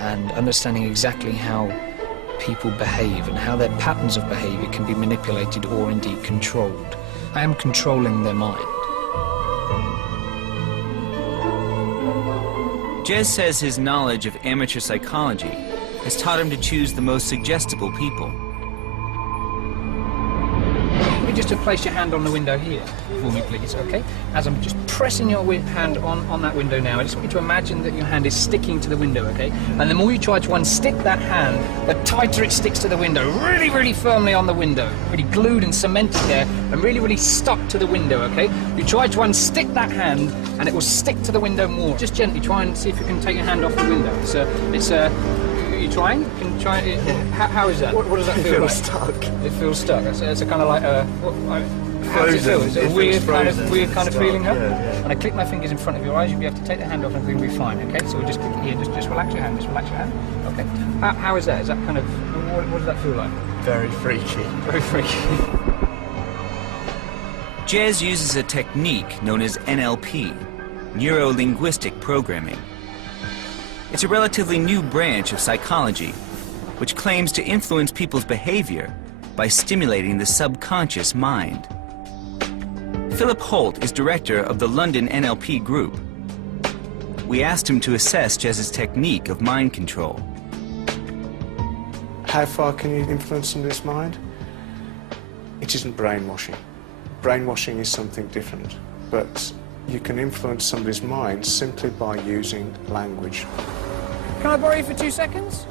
and understanding exactly how people behave and how their patterns of behavior can be manipulated or indeed controlled. I am controlling their mind. Jez says his knowledge of amateur psychology has taught him to choose the most suggestible people. You just place your hand on the window here for me, please, okay? As I'm just pressing your hand on that window now, I just want you to imagine that your hand is sticking to the window, okay? And the more you try to unstick that hand, the tighter it sticks to the window, really, really firmly on the window, really glued and cemented there, and really, really stuck to the window, okay? You try to unstick that hand, and it will stick to the window more. Just gently try and see if you can take your hand off the window. Are you trying? Can you try it? How is that? What does that feel like? Stuck. It feels stuck. It's a kind of like how does it feel? Is it a weird kind of feeling, huh? Yeah. When I click my fingers in front of your eyes, you'll be able to take the hand off and everything will be fine, okay? So we'll just click it here, just relax your hand, Okay. How is that? Is that kind of, what does that feel like? Very freaky. Very freaky. Jez uses a technique known as NLP, Neuro-Linguistic Programming. It's a relatively new branch of psychology, which claims to influence people's behavior by stimulating the subconscious mind. Philip Holt is director of the London NLP group. We asked him to assess Jez's technique of mind control. How far can you influence somebody's mind? It isn't brainwashing. Brainwashing is something different, but you can influence somebody's mind simply by using language. Can I borrow you for 2 seconds?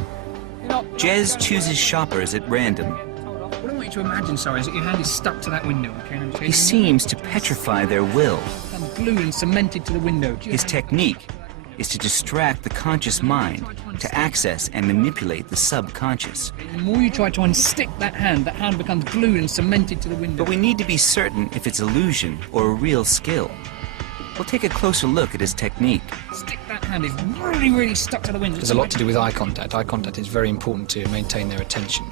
Jez chooses shoppers at random. What I want you to imagine, sorry, is that your hand is stuck to that window, okay? He seems to petrify their will. And glued and cemented to the window. His technique is to distract the conscious mind to access and manipulate the subconscious. The more you try to unstick that hand becomes glued and cemented to the window. But we need to be certain if it's illusion or a real skill. We'll take a closer look at his technique. Stick that hand is really, really stuck to the window. There's a lot to do with eye contact. Eye contact is very important to maintain their attention.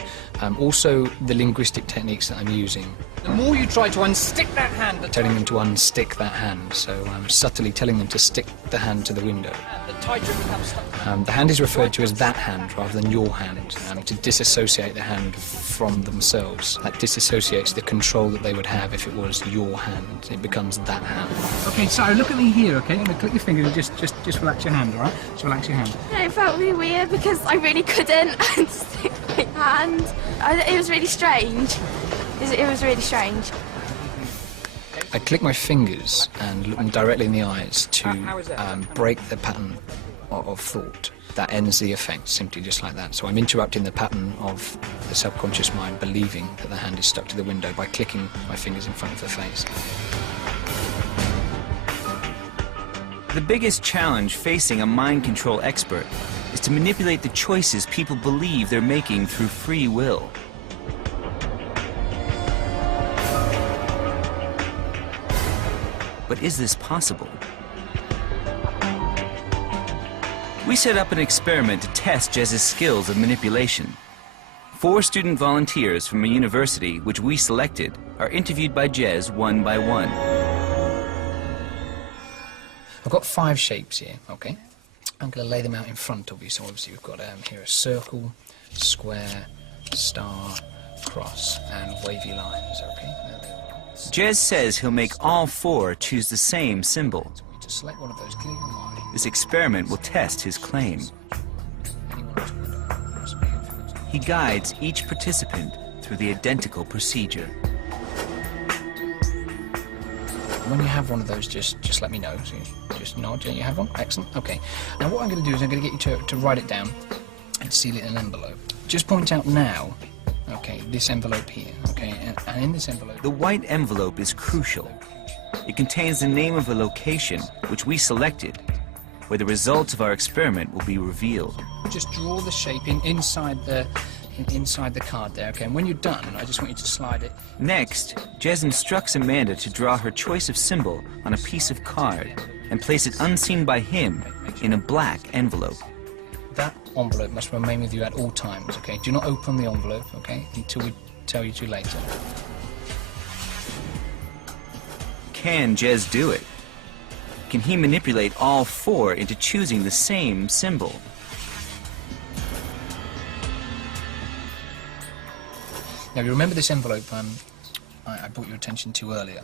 Also, the linguistic techniques that I'm using. The more you try to unstick that hand, telling them to unstick that hand. So I'm subtly telling them to stick the hand to the window. The tighter it becomes stuck. The hand is referred to as that hand rather than your hand, to disassociate the hand from themselves. That disassociates the control that they would have if it was your hand. It becomes that hand. Okay, so look at me here, okay? I'm going to click your finger and just relax your hand, all right? Just relax your hand. It felt really weird because I really couldn't unstick my hand. It was really strange. It was really strange. I click my fingers and look them directly in the eyes to break the pattern of thought. That ends the effect, simply just like that. So I'm interrupting the pattern of the subconscious mind believing that the hand is stuck to the window by clicking my fingers in front of the face. The biggest challenge facing a mind control expert is to manipulate the choices people believe they're making through free will. But is this possible? We set up an experiment to test Jez's skills of manipulation. 4 student volunteers from a university which we selected are interviewed by Jez one by one. I've got 5 shapes here, okay? I'm going to lay them out in front of you. So obviously we've got here a circle, square, star, cross, and wavy lines, okay? Jez says he'll make all 4 choose the same symbol. To select one of those, clear your mind. This experiment will test his claim. He guides each participant through the identical procedure. When you have one of those, just let me know. So you just nod. You have one? Excellent. Okay. Now what I'm going to do is I'm going to get you to write it down and seal it in an envelope. Just point out now, okay, this envelope here, okay, and in this envelope... The white envelope is crucial. It contains the name of a location, which we selected, where the results of our experiment will be revealed. Just draw the shape inside the card there, okay? And when you're done, I just want you to slide it. Next, Jez instructs Amanda to draw her choice of symbol on a piece of card and place it unseen by him in a black envelope. That envelope must remain with you at all times, okay? Do not open the envelope, okay, until we tell you to later. Can Jez do it? Can he manipulate all 4 into choosing the same symbol? Now, you remember this envelope I brought your attention to earlier,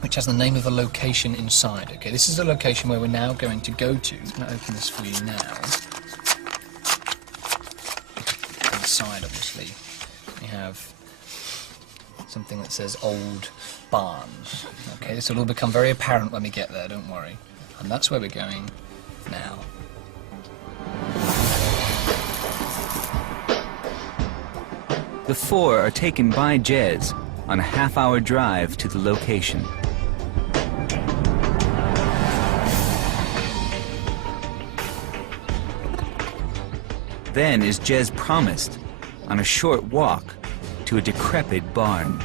which has the name of a location inside. Okay, this is the location where we're now going to go to. I'm going to open this for you now. Inside, obviously, we have something that says Old Barns. Okay, this will all become very apparent when we get there, don't worry. And that's where we're going now. The four are taken by Jez on a half-hour drive to the location. Then, as Jez promised, on a short walk to a decrepit barn.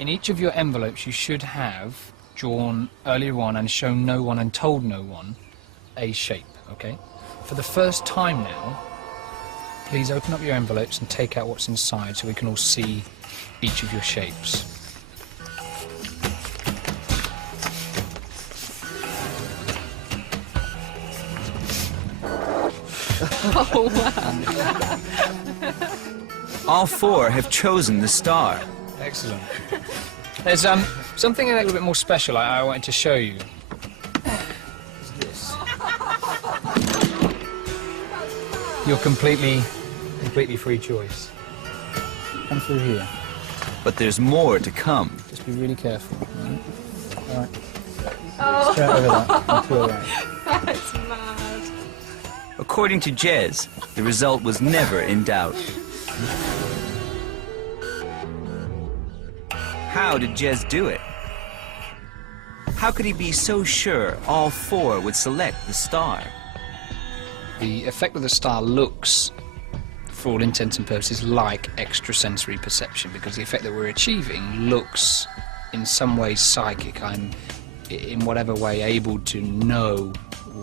In each of your envelopes, you should have drawn earlier on and shown no one and told no one a shape, okay? For the first time now, please open up your envelopes and take out what's inside so we can all see each of your shapes. Oh, wow. All four have chosen the star. Excellent. There's something a little bit more special I wanted to show you. Is this. You're completely free choice. Come through here. But there's more to come. Just be really careful. All right. Oh. Straight over that and to the right. That's mad. According to Jez, the result was never in doubt. How did Jez do it? How could he be so sure all four would select the star? The effect of the star looks, for all intents and purposes, like extrasensory perception, because the effect that we're achieving looks in some ways psychic. I'm in whatever way able to know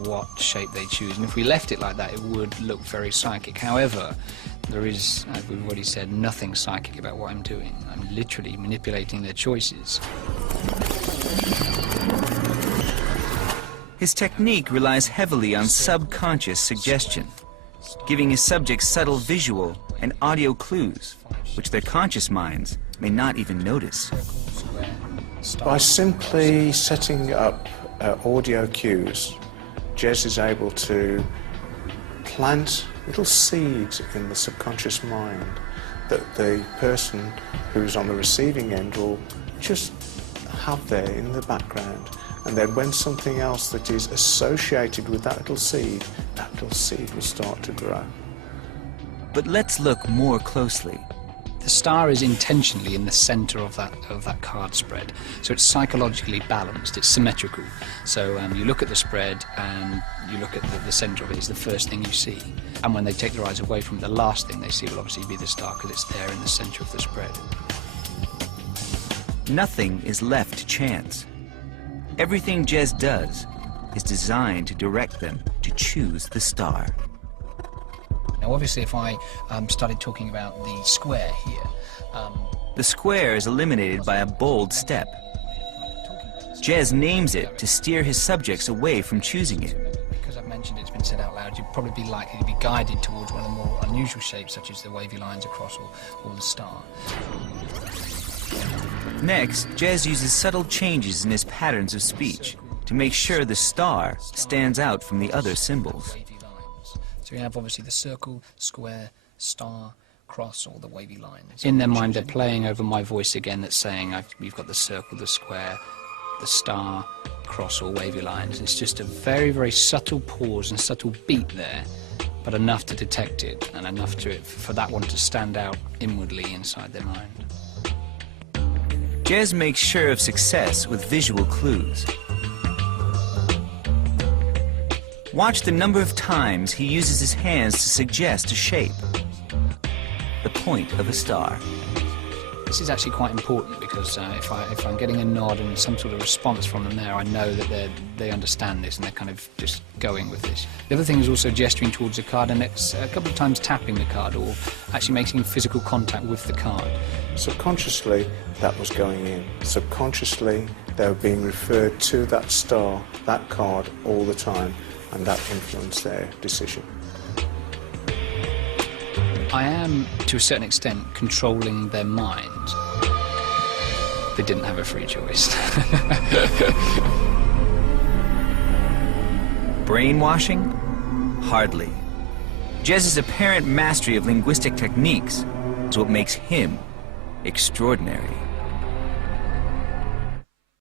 what shape they choose, and if we left it like that it would look very psychic. However, there is, as we've already said, nothing psychic about what I'm doing. I'm literally manipulating their choices. His technique relies heavily on subconscious suggestion, giving his subjects subtle visual and audio clues, which their conscious minds may not even notice. By simply setting up audio cues, Jez is able to plant little seeds in the subconscious mind that the person who's on the receiving end will just have there in the background. And then when something else that is associated with that little seed will start to grow. But let's look more closely. The star is intentionally in the center of that card spread, so it's psychologically balanced, it's symmetrical. So you look at the spread and you look at the center of it is the first thing you see. And when they take their eyes away from it, the last thing they see will obviously be the star because it's there in the center of the spread. Nothing is left to chance. Everything Jez does is designed to direct them to choose the star. Now obviously if I started talking about the square here... The square is eliminated by a bold step. Jez names it to steer his subjects away from choosing it. Because I've mentioned it's been said out loud, you'd probably be likely to be guided towards one of the more unusual shapes, such as the wavy lines across or the star. Next, Jez uses subtle changes in his patterns of speech to make sure the star stands out from the other symbols. So you have obviously the circle, square, star, cross, or the wavy lines. In their mind, they're playing over my voice again that's saying we've got the circle, the square, the star, cross, or wavy lines. It's just a very, very subtle pause and subtle beat there, but enough to detect it and enough for that one to stand out inwardly inside their mind. Jez makes sure of success with visual clues. Watch the number of times he uses his hands to suggest a shape, the point of a star. This is actually quite important because if I'm getting a nod and some sort of response from them there, I know that they understand this and they're kind of just going with this. The other thing is also gesturing towards the card, and it's a couple of times tapping the card or actually making physical contact with the card. Subconsciously, that was going in. Subconsciously, they were being referred to that star, that card, all the time, and that influenced their decision. I am, to a certain extent, controlling their mind. They didn't have a free choice. Brainwashing? Hardly. Jez's apparent mastery of linguistic techniques is what makes him extraordinary.